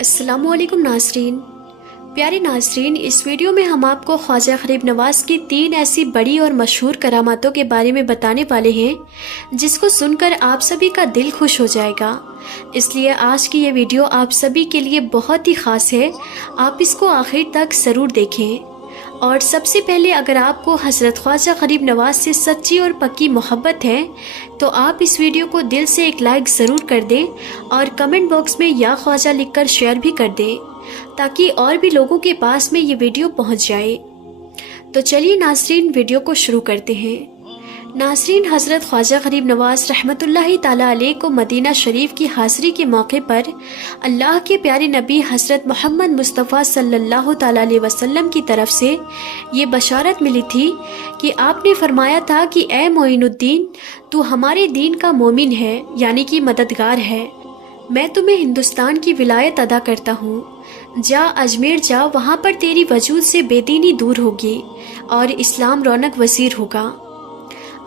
अस्सलामु अलैकुम नाज़रीन। प्यारे नाज़रीन, इस वीडियो में हम आपको ख्वाजा गरीब नवाज़ की 3 ऐसी बड़ी और मशहूर करामातों के बारे में बताने वाले हैं जिसको सुनकर आप सभी का दिल खुश हो जाएगा। इसलिए आज की ये वीडियो आप सभी के लिए बहुत ही ख़ास है, आप इसको आखिर तक ज़रूर देखें। और सबसे पहले अगर आपको हज़रत ख्वाजा गरीब नवाज़ से सच्ची और पक्की मोहब्बत है तो आप इस वीडियो को दिल से एक लाइक ज़रूर कर दें और कमेंट बॉक्स में या ख्वाजा लिखकर शेयर भी कर दें ताकि और भी लोगों के पास में ये वीडियो पहुंच जाए। तो चलिए नाज़रीन, वीडियो को शुरू करते हैं। नाज़रीन, हज़रत ख्वाजा गरीब नवाज़ रहमतुल्लाहि ताला अलैह को मदीना शरीफ की हाज़री के मौके पर अल्लाह के प्यारे नबी हज़रत मोहम्मद मुस्तफ़ा सल्लल्लाहु ताला अलैहि वसल्लम की तरफ से ये बशारत मिली थी कि आपने फरमाया था कि ए मोइनुद्दीन, तू हमारे दीन का मोमिन है, यानी कि मददगार है। मैं तुम्हें हिंदुस्तान की विलायत अदा करता हूँ। जा अजमेर जा, वहाँ पर तेरी वजूद से बेदीनी दूर होगी और इस्लाम रौनक वसीर होगा।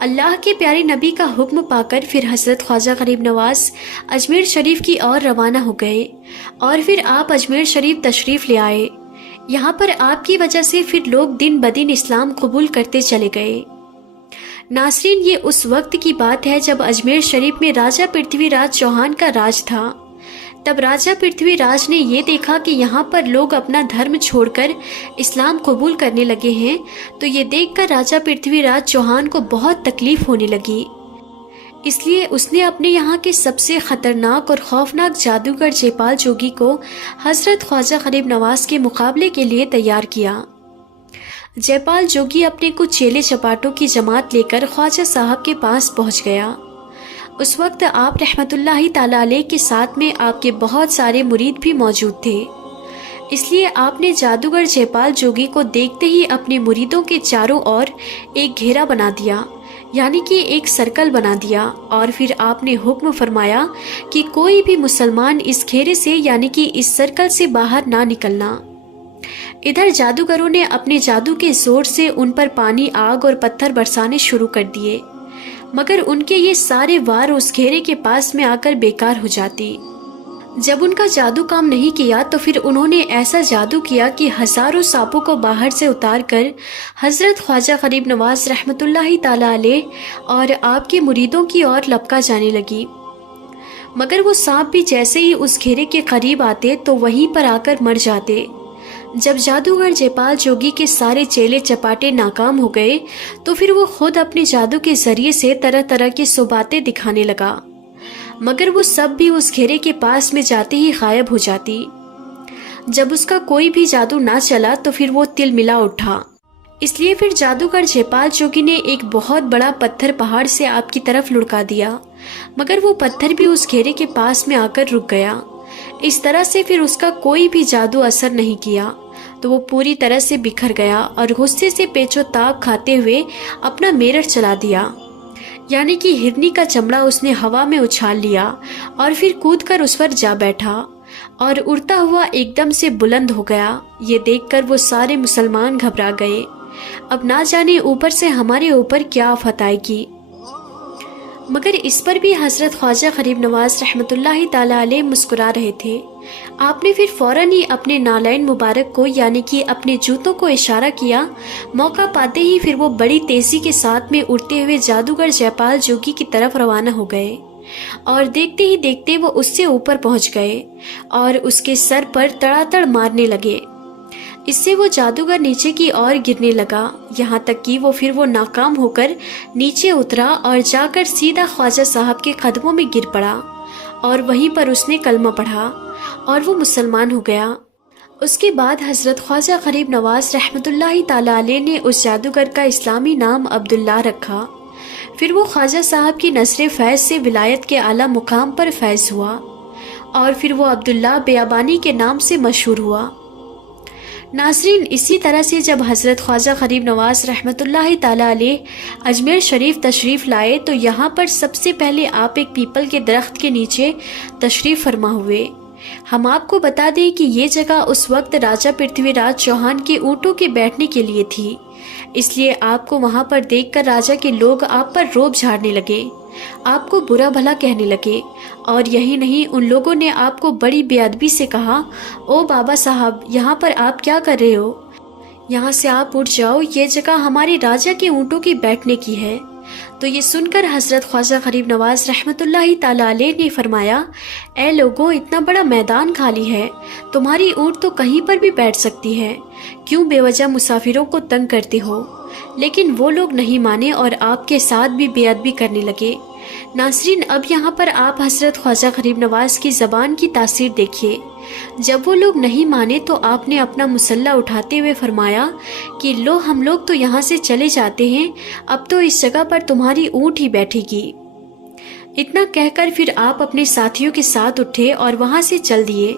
अल्लाह के प्यारे नबी का हुक्म पाकर फिर हज़रत ख्वाजा गरीब नवाज़ अजमेर शरीफ की ओर रवाना हो गए और फिर आप अजमेर शरीफ तशरीफ़ ले आए। यहाँ पर आपकी वजह से फिर लोग दिन बदिन इस्लाम कबूल करते चले गए। नाज़रीन, ये उस वक्त की बात है जब अजमेर शरीफ में राजा पृथ्वीराज चौहान का राज था। तब राजा पृथ्वीराज ने ये देखा कि यहाँ पर लोग अपना धर्म छोड़कर इस्लाम कबूल करने लगे हैं, तो ये देखकर राजा पृथ्वीराज चौहान को बहुत तकलीफ होने लगी। इसलिए उसने अपने यहाँ के सबसे ख़तरनाक और खौफनाक जादूगर जयपाल जोगी को हज़रत ख्वाजा गरीब नवाज़ के मुकाबले के लिए तैयार किया। जयपाल जोगी अपने कुछ चेले चपाटों की जमात लेकर ख्वाजा साहब के पास पहुँच गया। उस वक्त आप रहमतुल्लाहि ताला अलैह के साथ में आपके बहुत सारे मुरीद भी मौजूद थे। इसलिए आपने जादूगर जयपाल जोगी को देखते ही अपने मुरीदों के चारों ओर एक घेरा बना दिया, यानी कि एक सर्कल बना दिया, और फिर आपने हुक्म फरमाया कि कोई भी मुसलमान इस घेरे से यानी कि इस सर्कल से बाहर ना निकलना। इधर जादूगरों ने अपने जादू के जोर से उन पर पानी, आग और पत्थर बरसाने शुरू कर दिए, मगर उनके ये सारे वार उस घेरे के पास में आकर बेकार हो जाती। जब उनका जादू काम नहीं किया तो फिर उन्होंने ऐसा जादू किया कि हजारों सांपों को बाहर से उतारकर हज़रत ख्वाजा गरीब नवाज़ रहमतुल्लाहि ताला अलैह और आपके मुरीदों की ओर लपका जाने लगी। मगर वो सांप भी जैसे ही उस घेरे के करीब आते तो वहीं पर आकर मर जाते। जब जादूगर जयपाल जोगी के सारे चेले चपाटे नाकाम हो गए तो फिर वो खुद अपने जादू के जरिए से तरह तरह की सुबातें दिखाने लगा, मगर वो सब भी उस घेरे के पास में जाते ही गायब हो जाती। जब उसका कोई भी जादू ना चला तो फिर वो तिलमिला उठा। इसलिए फिर जादूगर जयपाल जोगी ने एक बहुत बड़ा पत्थर पहाड़ से आपकी तरफ लुढ़का दिया, मगर वो पत्थर भी उस घेरे के पास में आकर रुक गया। इस तरह से फिर उसका कोई भी जादू असर नहीं किया, तो वो पूरी तरह से बिखर गया और गुस्से से पेचोताब खाते हुए अपना मेरठ चला दिया, यानी कि हिरनी का चमड़ा उसने हवा में उछाल लिया और फिर कूदकर उस पर जा बैठा और उड़ता हुआ एकदम से बुलंद हो गया। ये देखकर वो सारे मुसलमान घबरा गए। अब ना जाने ऊपर से हमारे ऊपर क्या आफत आएगी। मगर इस पर भी हज़रत ख्वाजा गरीब नवाज़ रहमतुल्लाहि ताला अलैह मुस्कुरा रहे थे। आपने फिर फौरन ही अपने नालैन मुबारक को यानी कि अपने जूतों को इशारा किया। मौका पाते ही फिर वो बड़ी तेज़ी के साथ में उड़ते हुए जादूगर जयपाल जोगी की तरफ रवाना हो गए और देखते ही देखते वो उससे ऊपर पहुंच गए और उसके सर पर तड़ातड़ मारने लगे। इससे वो जादूगर नीचे की ओर गिरने लगा, यहाँ तक कि वो नाकाम होकर नीचे उतरा और जाकर सीधा ख्वाजा साहब के कदमों में गिर पड़ा और वहीं पर उसने कलमा पढ़ा और वो मुसलमान हो गया। उसके बाद हज़रत ख्वाजा गरीब नवाज़ रहमतुल्लाहि ताला अलैह ने उस जादूगर का इस्लामी नाम अब्दुल्ला रखा। फिर वो ख्वाजा साहब की नसर फैज़ से विलायत के आला मुकाम पर फैज़ हुआ और फिर वो अब्दुल्ला बेयाबानी के नाम से मशहूर हुआ। नाज़रीन, इसी तरह से जब हज़रत ख्वाजा गरीब नवाज़ रहमतुल्लाहि ताला अलैह अजमेर शरीफ तशरीफ़ लाए तो यहाँ पर सबसे पहले आप एक पीपल के दरख्त के नीचे तशरीफ़ फरमा हुए। हम आपको बता दें कि ये जगह उस वक्त राजा पृथ्वीराज चौहान के ऊँटों के बैठने के लिए थी, اس لیے آپ کو وہاں پر دیکھ کر راجا کے لوگ آپ پر روب جھاڑنے لگے، آپ کو برا بھلا کہنے لگے، اور یہی نہیں ان لوگوں نے آپ کو بڑی بے ادبی سے کہا، او بابا صاحب یہاں پر آپ کیا کر رہے ہو؟ یہاں سے آپ اٹھ جاؤ، یہ جگہ ہمارے راجا کے اونٹوں کی بیٹھنے کی ہے۔ تو یہ سن کر حضرت خواجہ غریب نواز رحمت اللہ تعالی علیہ نے فرمایا، اے لوگوں، اتنا بڑا میدان خالی ہے، تمہاری اونٹ تو کہیں پر بھی بیٹھ سکتی ہے، کیوں بے وجہ مسافروں کو تنگ کرتے ہو؟ لیکن وہ لوگ نہیں مانے اور آپ کے ساتھ بھی بے ادبی کرنے لگے۔ ناظرین، اب یہاں پر آپ حضرت خواجہ غریب نواز کی زبان کی تاثیر دیکھیے۔ جب وہ لوگ نہیں مانے تو آپ نے اپنا مسلح اٹھاتے ہوئے فرمایا کہ لو، ہم لوگ تو یہاں سے چلے جاتے ہیں، اب تو اس جگہ پر تمہاری اونٹ ہی بیٹھے گی۔ اتنا کہہ کر پھر آپ اپنے ساتھیوں کے ساتھ اٹھے اور وہاں سے چل دیے۔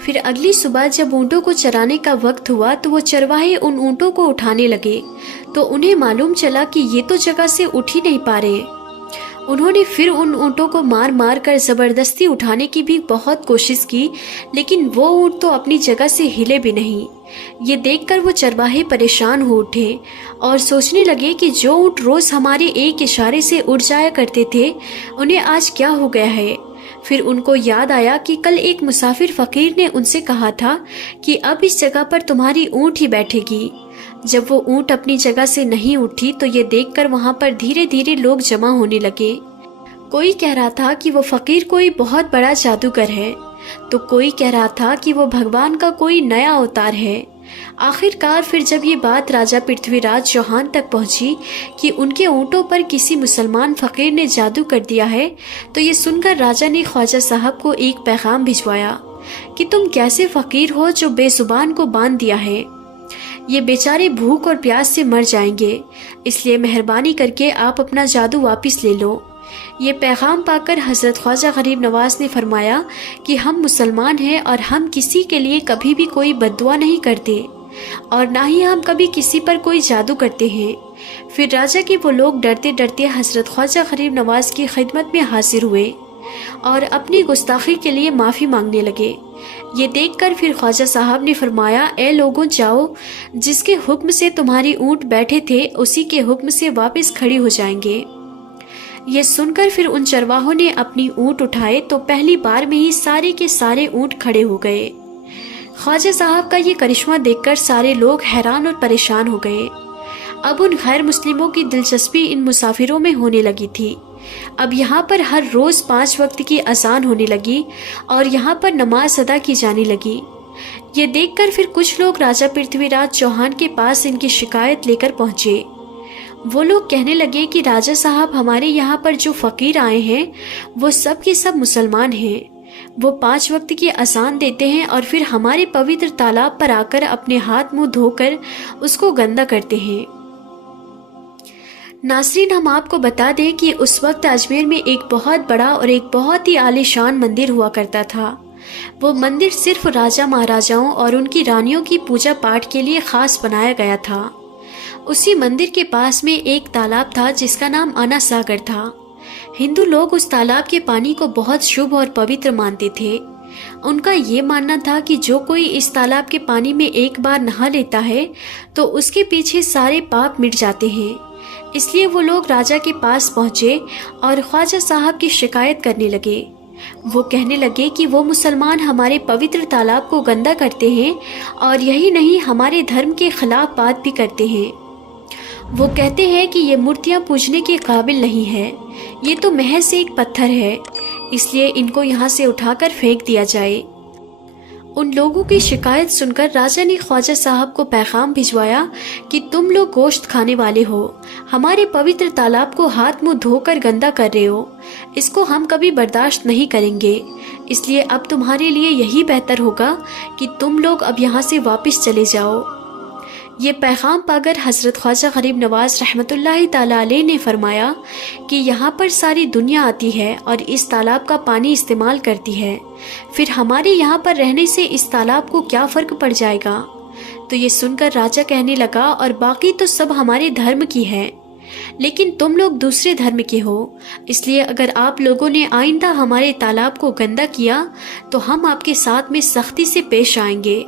پھر اگلی صبح جب اونٹوں کو چرانے کا وقت ہوا تو وہ چرواہے ان اونٹوں کو اٹھانے لگے تو انہیں معلوم چلا کہ یہ تو جگہ سے اٹھ ہی نہیں پا رہے۔ انہوں نے پھر ان اونٹوں کو مار مار کر زبردستی اٹھانے کی بھی بہت کوشش کی، لیکن وہ اونٹ تو اپنی جگہ سے ہلے بھی نہیں۔ یہ دیکھ کر وہ چرواہے پریشان ہو اٹھے اور سوچنے لگے کہ جو اونٹ روز ہمارے ایک اشارے سے اڑ جایا کرتے تھے، انہیں آج کیا ہو گیا ہے؟ پھر ان کو یاد آیا کہ کل ایک مسافر فقیر نے ان سے کہا تھا کہ اب اس جگہ پر تمہاری اونٹ ہی بیٹھے گی۔ جب وہ اونٹ اپنی جگہ سے نہیں اٹھی تو یہ دیکھ کر وہاں پر دھیرے دھیرے لوگ جمع ہونے لگے۔ کوئی کہہ رہا تھا کہ وہ فقیر کوئی بہت بڑا جادوگر ہے، تو کوئی کہہ رہا تھا کہ وہ بھگوان کا کوئی نیا اوتار ہے۔ آخر کار پھر جب یہ بات راجہ پرتھوی راج چوہان تک پہنچی کہ ان کے اونٹوں پر کسی مسلمان فقیر نے جادو کر دیا ہے، تو یہ سن کر راجہ نے خواجہ صاحب کو ایک پیغام بھجوایا کہ تم کیسے فقیر ہو جو بے زبان کو باندھ دیا ہے؟ یہ بیچارے بھوک اور پیاس سے مر جائیں گے، اس لیے مہربانی کر کے آپ اپنا جادو واپس لے لو۔ یہ پیغام پا کر حضرت خواجہ غریب نواز نے فرمایا کہ ہم مسلمان ہیں اور ہم کسی کے لیے کبھی بھی کوئی بد دعا نہیں کرتے، اور نہ ہی ہم کبھی کسی پر کوئی جادو کرتے ہیں۔ پھر راجہ کے وہ لوگ ڈرتے ڈرتے حضرت خواجہ غریب نواز کی خدمت میں حاضر ہوئے اور اپنی گستاخی کے لیے معافی مانگنے لگے۔ یہ دیکھ کر پھر خواجہ صاحب نے فرمایا، اے لوگوں، جاؤ، جس کے حکم سے تمہاری اونٹ بیٹھے تھے اسی کے حکم سے واپس کھڑی ہو جائیں گے۔ یہ سن کر پھر ان چرواہوں نے اپنی اونٹ اٹھائے تو پہلی بار میں ہی سارے کے سارے اونٹ کھڑے ہو گئے۔ خواجہ صاحب کا یہ کرشمہ دیکھ کر سارے لوگ حیران اور پریشان ہو گئے۔ اب ان غیر مسلموں کی دلچسپی ان مسافروں میں ہونے لگی تھی۔ اب یہاں پر ہر روز 5 وقت کی اذان ہونے لگی اور یہاں پر نماز ادا کی جانے لگی۔ یہ دیکھ کر پھر کچھ لوگ راجہ پرتھوی راج چوہان کے پاس ان کی شکایت لے کر پہنچے۔ وہ لوگ کہنے لگے کہ راجہ صاحب، ہمارے یہاں پر جو فقیر آئے ہیں وہ سب کے سب مسلمان ہیں، وہ 5 وقت کی اذان دیتے ہیں اور پھر ہمارے پوتر تالاب پر آ کر اپنے ہاتھ منہ دھو کر اس کو گندا کرتے ہیں۔ ناظرین، ہم آپ کو بتا دیں کہ اس وقت اجمیر میں ایک بہت بڑا اور ایک بہت ہی عالی شان مندر ہوا کرتا تھا۔ وہ مندر صرف راجہ مہاراجاؤں اور ان کی رانیوں کی پوجا پاٹ کے لیے خاص بنایا گیا تھا۔ اسی مندر کے پاس میں ایک تالاب تھا جس کا نام آنا ساگر تھا۔ ہندو لوگ اس تالاب کے پانی کو بہت شبھ اور پوتر مانتے تھے۔ ان کا یہ ماننا تھا کہ جو کوئی اس تالاب کے پانی میں ایک بار نہا لیتا ہے تو اس کے پیچھے سارے پاپ مٹ جاتے ہیں۔ اس لیے وہ لوگ راجہ کے پاس پہنچے اور خواجہ صاحب کی شکایت کرنے لگے۔ وہ کہنے لگے کہ وہ مسلمان ہمارے پوتر تالاب کو گندا کرتے ہیں اور یہی نہیں، ہمارے دھرم کے خلاف بات بھی کرتے ہیں۔ وہ کہتے ہیں کہ یہ مورتیاں پوجنے کے قابل نہیں ہے، یہ تو محض ایک پتھر ہے، اس لیے ان کو یہاں سے اٹھا کر پھینک دیا جائے۔ ان لوگوں کی شکایت سن کر راجہ نے خواجہ صاحب کو پیغام بھجوایا کہ تم لوگ گوشت کھانے والے ہو، ہمارے پوتر تالاب کو ہاتھ منہ دھو کر گندا کر رہے ہو، اس کو ہم کبھی برداشت نہیں کریں گے، اس لیے اب تمہارے لیے یہی بہتر ہوگا کہ تم لوگ اب یہاں سے واپس چلے جاؤ۔ یہ پیغام پا کر حضرت خواجہ غریب نواز رحمت اللہ تعالی علیہ نے فرمایا کہ یہاں پر ساری دنیا آتی ہے اور اس تالاب کا پانی استعمال کرتی ہے، پھر ہمارے یہاں پر رہنے سے اس تالاب کو کیا فرق پڑ جائے گا؟ تو یہ سن کر راجہ کہنے لگا، اور باقی تو سب ہمارے دھرم کی ہے، لیکن تم لوگ دوسرے دھرم کے ہو، اس لیے اگر آپ لوگوں نے آئندہ ہمارے تالاب کو گندا کیا تو ہم آپ کے ساتھ میں سختی سے پیش آئیں گے۔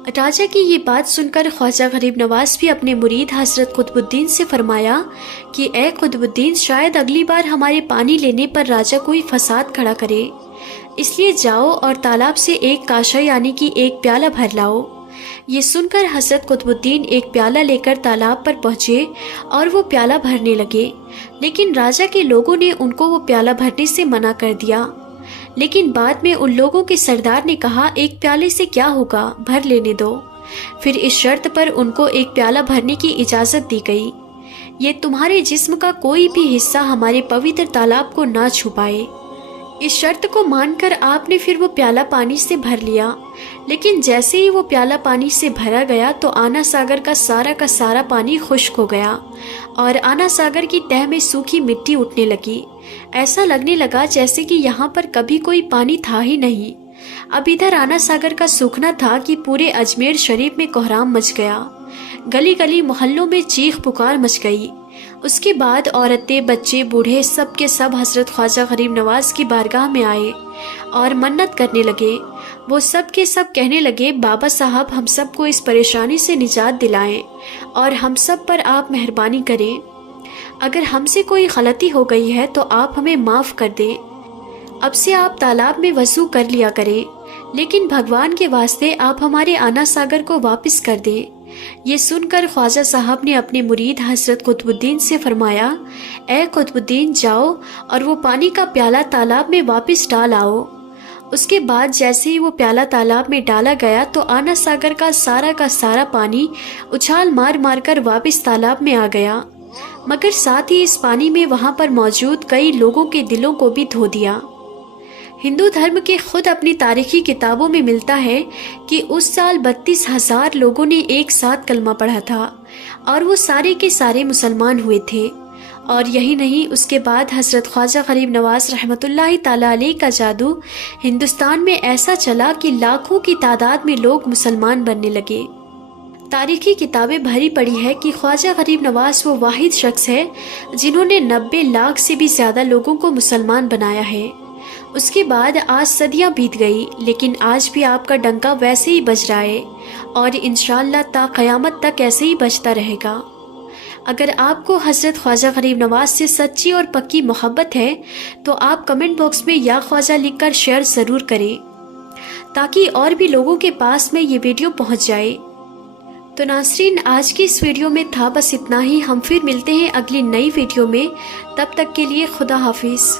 राजा की ये बात सुनकर ख्वाजा गरीब नवाज भी अपने मुरीद हजरत कुतुबुद्दीन से फरमाया कि ए कुतुबुद्दीन, शायद अगली बार हमारे पानी लेने पर राजा कोई फसाद खड़ा करे, इसलिए जाओ और तालाब से एक काशा यानी कि एक प्याला भर लाओ। ये सुनकर हजरत कुतुबुद्दीन एक प्याला लेकर तालाब पर पहुंचे और वो प्याला भरने लगे, लेकिन राजा के लोगों ने उनको वो प्याला भरने से मना कर दिया। लेकिन बाद में उन लोगों के सरदार ने कहा, एक प्याले से क्या होगा, भर लेने दो। फिर इस शर्त पर उनको एक प्याला भरने की इजाज़त दी गई, ये तुम्हारे जिस्म का कोई भी हिस्सा हमारे पवित्र तालाब को ना छुपाए। इस शर्त को मानकर आपने फिर वो प्याला पानी से भर लिया, लेकिन जैसे ही वो प्याला पानी से भरा गया तो आना सागर का सारा पानी खुश्क हो गया और आना सागर की तह में सूखी मिट्टी उठने लगी। ऐसा लगने लगा जैसे कि यहाँ पर कभी कोई पानी था ही नहीं। अब इधर आना सागर का सूखना था कि पूरे अजमेर शरीफ में कोहराम मच गया। गली गली मोहल्लों में चीख पुकार मच गई। उसके बाद औरतें, बच्चे, बूढ़े सब के सब हजरत ख्वाजा गरीब नवाज की बारगाह में आए और मन्नत करने लगे। वो सब के सब कहने लगे, बाबा साहब, हम सब को इस परेशानी से निजात दिलाएं और हम सब पर आप मेहरबानी करें। अगर हमसे कोई गलती हो गई है तो आप हमें माफ़ कर दें। अब से आप तालाब में वज़ू कर लिया करें, लेकिन भगवान के वास्ते आप हमारे आना सागर को वापस कर दें। ये सुनकर ख्वाजा साहब ने अपने मुरीद हजरत कुतुबुद्दीन से फरमाया, ए कुतुबुद्दीन, जाओ और वो पानी का प्याला तालाब में वापस डाल आओ। उसके बाद जैसे ही वो प्याला तालाब में डाला गया तो आना सागर का सारा पानी उछाल मार मार कर वापस तालाब में आ गया, मगर साथ ही इस पानी में वहाँ पर मौजूद कई लोगों के दिलों को भी धो दिया। हिंदू धर्म के खुद अपनी तारीखी किताबों में मिलता है कि उस साल 32,000 लोगों ने एक साथ कलमा पढ़ा था और वो सारे के सारे मुसलमान हुए थे। और यही नहीं, उसके बाद हजरत ख्वाजा गरीब नवाज रहमतुल्लाहि ताला अलैह का जादू हिंदुस्तान में ऐसा चला कि लाखों की तादाद में लोग मुसलमान बनने लगे। तारीखी किताबें भरी पड़ी है कि ख्वाजा गरीब नवाज वो वाहिद शख्स है जिन्होंने 90 लाख से भी ज़्यादा लोगों को मुसलमान बनाया है। उसके बाद आज सदियां बीत गई, लेकिन आज भी आपका डंका वैसे ही बज रहा है और इंशाअल्लाह ता क़यामत तक ऐसे ही बजता रहेगा। अगर आपको हज़रत ख्वाजा गरीब नवाज से सच्ची और पक्की मोहब्बत है तो आप कमेंट बॉक्स में या ख्वाजा लिखकर शेयर ज़रूर करें, ताकि और भी लोगों के पास में ये वीडियो पहुंच जाए। तो नाज़रीन, आज की इस वीडियो में था बस इतना ही। हम फिर मिलते हैं अगली नई वीडियो में, तब तक के लिए खुदा हाफिज़।